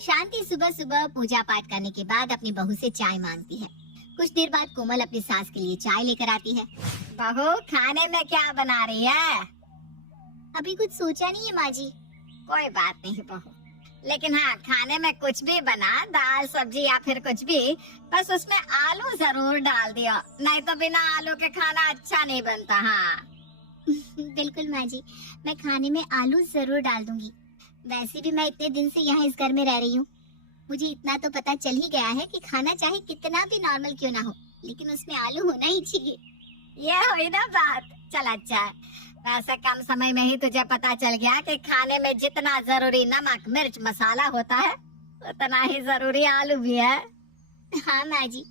शांति सुबह सुबह पूजा पाठ करने के बाद अपनी बहू से चाय मांगती है। कुछ देर बाद कोमल अपनी सास के लिए चाय लेकर आती है। बहू, खाने में क्या बना रही है? अभी कुछ सोचा नहीं है माँ जी। कोई बात नहीं बहू, लेकिन हाँ, खाने में कुछ भी बना, दाल सब्जी या फिर कुछ भी, बस उसमें आलू जरूर डाल दियो, नहीं तो बिना आलू के खाना अच्छा नहीं बनता। हाँ बिल्कुल माँ जी, मैं खाने में आलू जरूर डाल दूंगी। वैसे भी मैं इतने दिन से यहाँ इस घर में रह रही हूँ, मुझे इतना तो पता चल ही गया है कि खाना चाहे कितना भी नॉर्मल क्यों ना हो, लेकिन उसमें आलू होना ही चाहिए। ये हुई ना बात। चल अच्छा, वैसे कम समय में ही तुझे पता चल गया कि खाने में जितना जरूरी नमक मिर्च मसाला होता है, उतना ही जरूरी आलू भी है। हाँ माँ जी,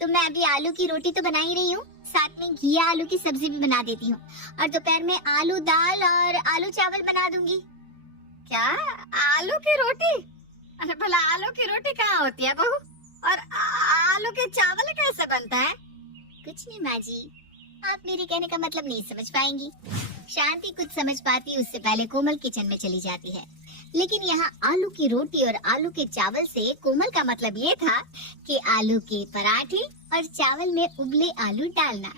तो मैं अभी आलू की रोटी तो बना ही रही हूँ, साथ में घिया आलू की सब्जी भी बना देती हूँ, और दोपहर में आलू दाल और आलू चावल बना दूंगी। क्या? आलू की रोटी? अरे भला आलू की रोटी कहाँ होती है बहू? और आलू के चावल कैसे बनता है? कुछ नहीं माँ जी, आप मेरे कहने का मतलब नहीं समझ पाएंगी। शांति कुछ समझ पाती उससे पहले कोमल किचन में चली जाती है। लेकिन यहाँ आलू की रोटी और आलू के चावल से कोमल का मतलब ये था कि आलू के पराठे और चावल में उबले आलू डालना।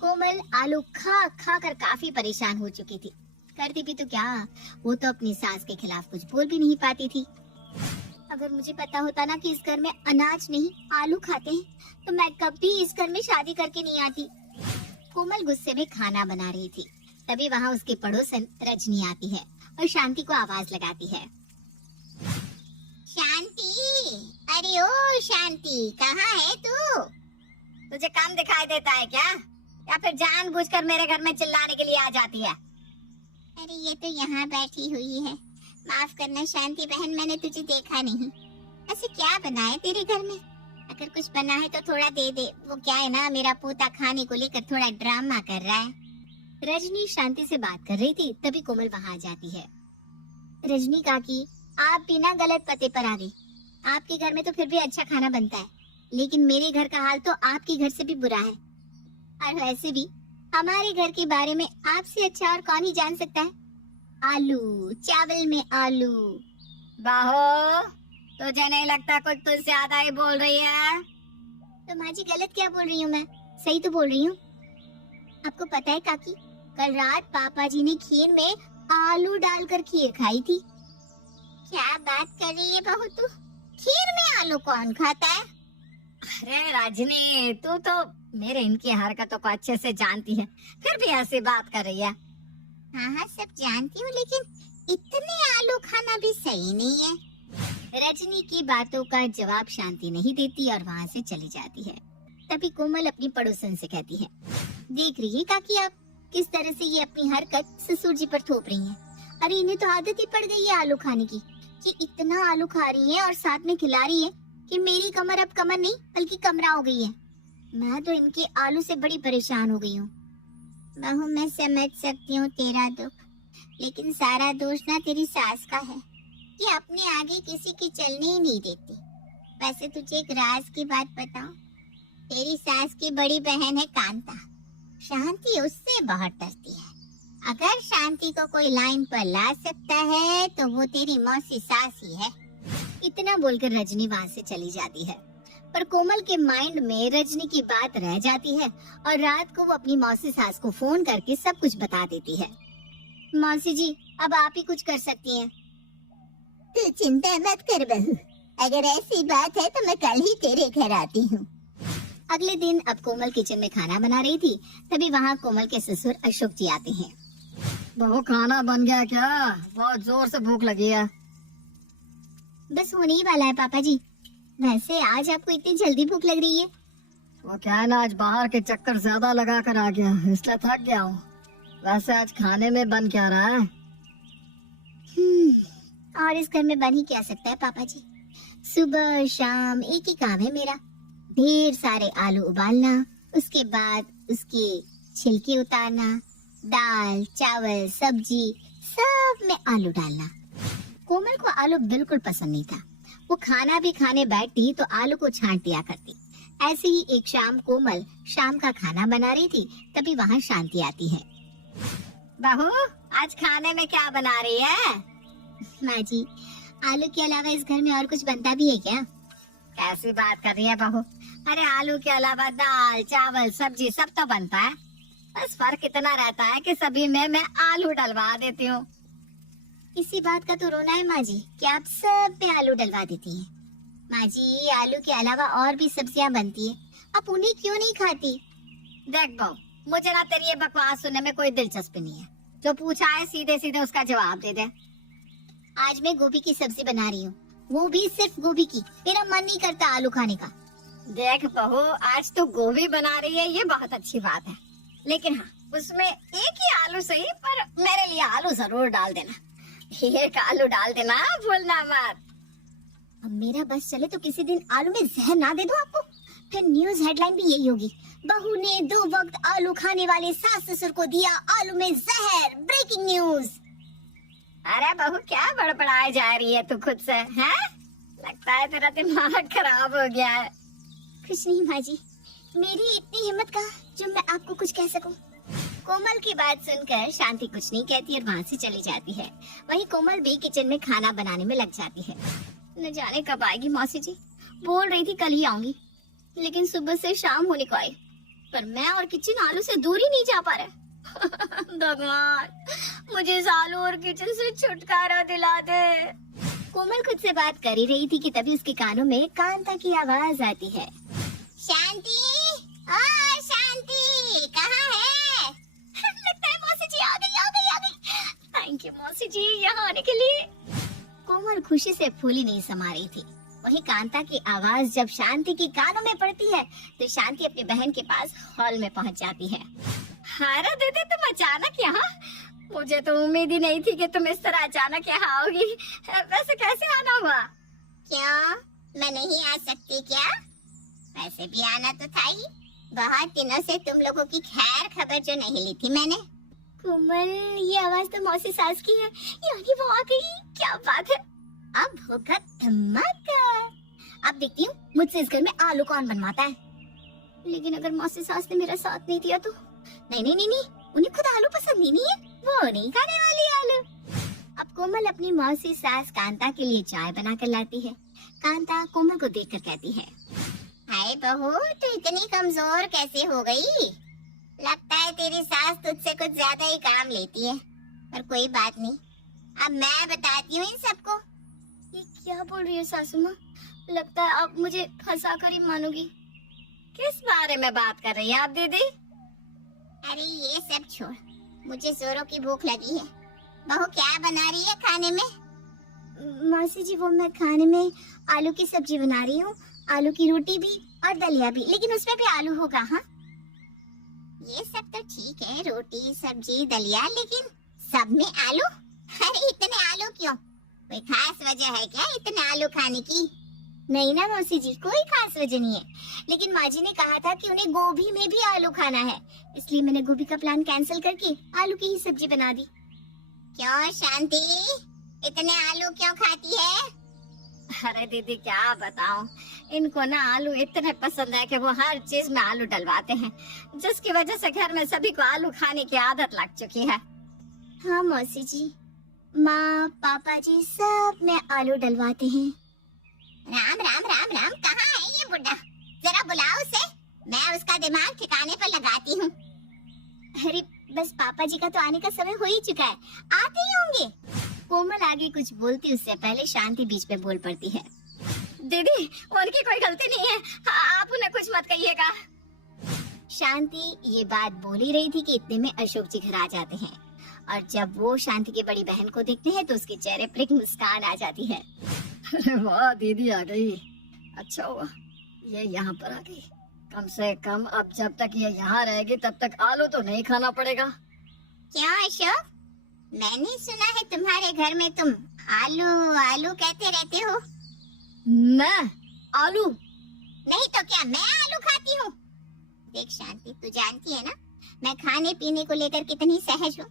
कोमल आलू खा खा कर काफी परेशान हो चुकी थी। करती भी तो क्या, वो तो अपनी सास के खिलाफ कुछ बोल भी नहीं पाती थी। अगर मुझे पता होता ना कि इस घर में अनाज नहीं आलू खाते हैं, तो मैं कभी इस घर में शादी करके नहीं आती। कोमल गुस्से में खाना बना रही थी, तभी वहाँ उसकी पड़ोसन रजनी आती है और शांति को आवाज लगाती है। शांति, अरे ओ शांति, कहाँ है तू? तुझे कम दिखाई देता है क्या, या फिर जानबूझकर मेरे घर में चिल्लाने के लिए आ जाती है? अरे ये तो यहाँ बैठी हुई है। माफ करना शांति बहन, मैंने तुझे देखा नहीं। ऐसे क्या बना है तेरे घर में? अगर कुछ बना है तो थोड़ा दे दे। वो क्या है ना, मेरा पोता खाने को लेकर थोड़ा ड्रामा कर रहा है। रजनी शांति से बात कर रही थी, तभी कोमल वहाँ आ जाती है। रजनी काकी, आप बिना गलत पते पर आ गई। आपके घर में तो फिर भी अच्छा खाना बनता है, लेकिन मेरे घर का हाल तो आपके घर से भी बुरा है। और वैसे भी हमारे घर के बारे में आपसे अच्छा और कौन ही जान सकता है। आलू चावल में आलू। बाहो, तुझे नहीं लगता कुछ तुझ ज्यादा ही बोल रही है? तो माँ जी गलत क्या बोल रही हूँ मैं? सही तो बोल रही हूँ। आपको पता है काकी, कल रात पापा जी ने खीर में आलू डालकर खीर खाई थी। क्या बात कर रही है बहू तू? खीर में आलू कौन खाता है? अरे रजनी, तू तो मेरे इनकी हरकतों को अच्छे से जानती है, फिर भी ऐसी बात कर रही है। हाँ हाँ सब जानती हूँ, लेकिन इतने आलू खाना भी सही नहीं है। रजनी की बातों का जवाब शांति नहीं देती और वहाँ से चली जाती है। तभी कोमल अपनी पड़ोसन से कहती है, देख रही है काकी आप किस तरह से ये अपनी हरकत ससुर जी पर थोप रही हैं। अरे इन्हें तो आदत ही पड़ गई है आलू खाने की, कि इतना आलू खा रही है और साथ में खिला रही है कि मेरी कमर अब कमर नहीं बल्कि कमरा हो गई है। मैं तो इनके आलू से बड़ी परेशान हो गई हूँ। बहू मैं समझ सकती हूँ तेरा दुख, लेकिन सारा दोष ना तेरी सास का है, कि अपने आगे किसी की चलने ही नहीं देती। वैसे तुझे एक राज की बात बताऊं, तेरी सास की बड़ी बहन है कांता, शांति उससे बहुत डरती है। अगर शांति को कोई लाइन पर ला सकता है तो वो तेरी मौसी सास ही है। इतना बोलकर रजनी वहाँ से चली जाती है, पर कोमल के माइंड में रजनी की बात रह जाती है और रात को वो अपनी मौसी सास को फोन करके सब कुछ बता देती है। मौसी जी, अब आप ही कुछ कर सकती हैं। तू चिंता मत कर बहू, अगर ऐसी बात है तो मैं कल ही तेरे घर आती हूँ। अगले दिन अब कोमल किचन में खाना बना रही थी, तभी वहाँ कोमल के ससुर अशोक जी आते हैं। बहू खाना बन गया क्या? बहुत जोर से भूख लगी है। बस होने ही वाला है पापा जी। वैसे आज आपको इतनी जल्दी भूख लग रही है? वो क्या है ना, आज बाहर के चक्कर ज्यादा लगा कर आ गया, इसलिए थक गया हूँ। वैसे आज खाने में बन क्या रहा है? और इस घर में बन ही क्या सकता है पापा जी, सुबह शाम एक ही काम है मेरा, ढेर सारे आलू उबालना, उसके बाद उसके छिलके उतारना, दाल चावल सब्जी सब में आलू डालना। कोमल को आलू बिल्कुल पसंद नहीं था, वो खाना भी खाने बैठती तो आलू को छांट दिया करती। ऐसे ही एक शाम कोमल शाम का खाना बना रही थी, तभी वहाँ शांति आती है। बहू आज खाने में क्या बना रही है? माँ जी आलू के अलावा इस घर में और कुछ बनता भी है क्या? कैसी बात कर रही है बहू? अरे आलू के अलावा दाल चावल सब्जी सब तो बनता है, बस फर्क इतना रहता है कि सभी में मैं आलू डलवा देती हूँ। इसी बात का तो रोना है माँ जी कि आप सब पे आलू डलवा देती हैं। माँ जी, आलू के अलावा और भी सब्जियाँ बनती है, आप उन्हें क्यों नहीं खाती? देख बहू, मुझे ना तेरी ये बकवास सुनने में कोई दिलचस्पी नहीं है। जो पूछा है सीधे सीधे उसका जवाब दे दे। आज मैं गोभी की सब्जी बना रही हूँ, वो भी सिर्फ गोभी की। मेरा मन नहीं करता आलू खाने का। देख बहू, आज तो गोभी बना रही है, ये बहुत अच्छी बात है, लेकिन हाँ, उसमें एक ही आलू सही, पर मेरे लिए आलू जरूर डाल देना। एक आलू डाल देना, भूलना मत। अब मेरा बस चले तो किसी दिन आलू में जहर ना दे दो आपको, फिर न्यूज हेडलाइन भी यही होगी, बहू ने 2 वक्त आलू खाने वाले सास ससुर को दिया आलू में जहर, ब्रेकिंग न्यूज। अरे बहू, क्या बड़बड़ाए जा रही है तू खुद से, हैं? लगता है तेरा दिमाग खराब हो गया है। कुछ नहीं माँ जी, मेरी इतनी हिम्मत कहाँ जो मैं आपको कुछ कह सकूं। कोमल की बात सुनकर शांति कुछ नहीं कहती और वहाँ से चली जाती है। वहीं कोमल भी किचन में खाना बनाने में लग जाती है। न जाने कब आएगी मौसी जी, बोल रही थी कल ही आऊंगी, लेकिन सुबह से शाम होने को आई, पर मैं और किचन आलू से दूर ही नहीं जा पा रहे। भगवान, मुझे इस आलू और किचन से छुटकारा दिला दे। कोमल खुद से बात कर ही रही थी कि तभी उसके कानों में कांता की आवाज आती है। शांति, ओ शांति, कहाँ है? लगता है मौसी जी आ गई। थैंक यू मौसी जी यहाँ आने के लिए। कोमल खुशी से फूली नहीं समा रही थी। वहीं कांता की आवाज जब शांति की कानों में पड़ती है तो शांति अपनी बहन के पास हॉल में पहुंच जाती है। अरे दीदी, तुम अचानक यहाँ? मुझे तो उम्मीद ही नहीं थी कि तुम इस तरह अचानक यहाँ आओगी। वैसे कैसे आना हुआ? क्या मैं नहीं आ सकती क्या? वैसे भी आना तो था ही, बहुत दिनों से तुम लोगों की खैर खबर जो नहीं ली थी मैंने। कोमल, ये आवाज तो मौसी सास की है, यानी वो आ गई। क्या बात है, अब होगा धमाका। अब देखती हूँ मुझसे इस घर में आलू कौन बनवाता है। लेकिन अगर मौसी सास ने मेरा साथ नहीं दिया तो? नहीं, उन्हें खुद आलू पसंद ही नहीं है, वो नहीं खाने वाली आलू। अब कोमल अपनी मौसी सास कांता के लिए चाय बना कर लाती है। कांता कोमल को देखकर कहती है, हाय बहू, तू इतनी कमजोर कैसे हो गई? लगता है तेरी सास तुझसे कुछ ज्यादा ही काम लेती है, पर कोई बात नहीं, अब मैं बताती हूँ इन सबको। ये क्या बोल रही है सासू माँ? लगता है आप मुझे फंसा कर ही मानोगी। किस बारे में बात कर रही है आप दीदी? अरे ये सब छोड़, मुझे जोरों की भूख लगी है। बहू क्या बना रही है खाने में? मौसी जी, वो मैं खाने में आलू की सब्जी बना रही हूँ, आलू की रोटी भी और दलिया भी, लेकिन उसमें भी आलू होगा। हाँ, ये सब तो ठीक है, रोटी सब्जी दलिया, लेकिन सब में आलू? अरे इतने आलू क्यों? कोई खास वजह है क्या इतने आलू खाने की? नहीं ना मौसी जी, कोई खास वजह नहीं है, लेकिन माँ जी ने कहा था कि उन्हें गोभी में भी आलू खाना है, इसलिए मैंने गोभी का प्लान कैंसिल करके आलू की ही सब्जी बना दी। क्यों शांति, इतने आलू क्यों खाती है? अरे दीदी क्या बताऊं, इनको ना आलू इतने पसंद है कि वो हर चीज में आलू डलवाते हैं, जिसकी वजह से घर में सभी को आलू खाने की आदत लग चुकी है। हाँ मौसी जी, माँ पापा जी सब में आलू डलवाते हैं। राम राम राम राम, कहाँ है ये बुढ़ा? जरा बुलाओ उसे, मैं उसका दिमाग ठिकाने पर लगाती हूँ। अरे बस पापा जी का तो आने का समय हो ही चुका है, आते ही होंगे। कोमल आगे कुछ बोलती उससे पहले शांति बीच में बोल पड़ती है। दीदी, उनकी कोई गलती नहीं है, आप उन्हें कुछ मत कहिएगा। शांति ये बात बोल ही रही थी कि इतने में अशोक जी घर आ जाते हैं, और जब वो शांति की बड़ी बहन को देखते हैं तो उसके चेहरे पर एक मुस्कान आ जाती है। अरे वाह, दीदी आ गई, अच्छा हुआ ये यहाँ पर आ गई। कम से कम अब जब तक ये यहाँ रहेगी तब तक आलू तो नहीं खाना पड़ेगा। क्यों अशोक, मैंने सुना है तुम्हारे घर में तुम आलू आलू कहते रहते हो। मैं आलू? नहीं तो क्या मैं आलू खाती हूँ? देख शांति, तू जानती है ना मैं खाने पीने को लेकर कितनी सहज हूँ,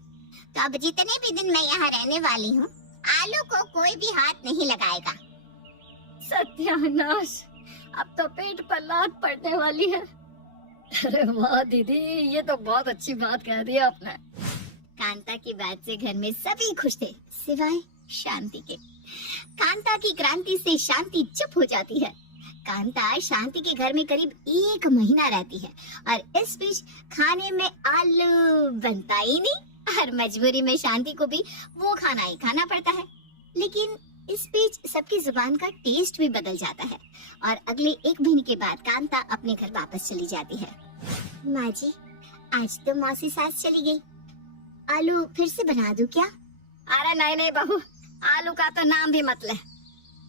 तो अब जितने भी दिन मैं यहाँ रहने वाली हूँ आलू को कोई भी हाथ नहीं लगाएगा। सत्यानाश, अब तो पेट पर लात पड़ने वाली है। अरे वाह दीदी, ये तो बहुत अच्छी बात कह दी आपने। कांता की बात से घर में सभी खुश थे सिवाय शांति के। कांता की क्रांति से शांति चुप हो जाती है। कांता शांति के घर में करीब 1 महीना रहती है और इस बीच खाने में आलू बनता ही नहीं और मजबूरी में शांति को भी वो खाना ही खाना पड़ता है। लेकिन इस बीच सबकी जुबान का टेस्ट भी बदल जाता है और अगले 1 महीने के बाद कांता अपने घर वापस चली जाती है। माँ जी, आज तो मौसी सास चली गई, आलू फिर से बना दूं क्या? अरे नहीं नहीं बहू, आलू का तो नाम भी मत ले।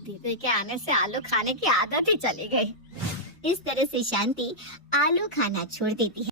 दीदी के आने से आलू खाने की आदत ही चली गई। इस तरह से शांति आलू खाना छोड़ देती है।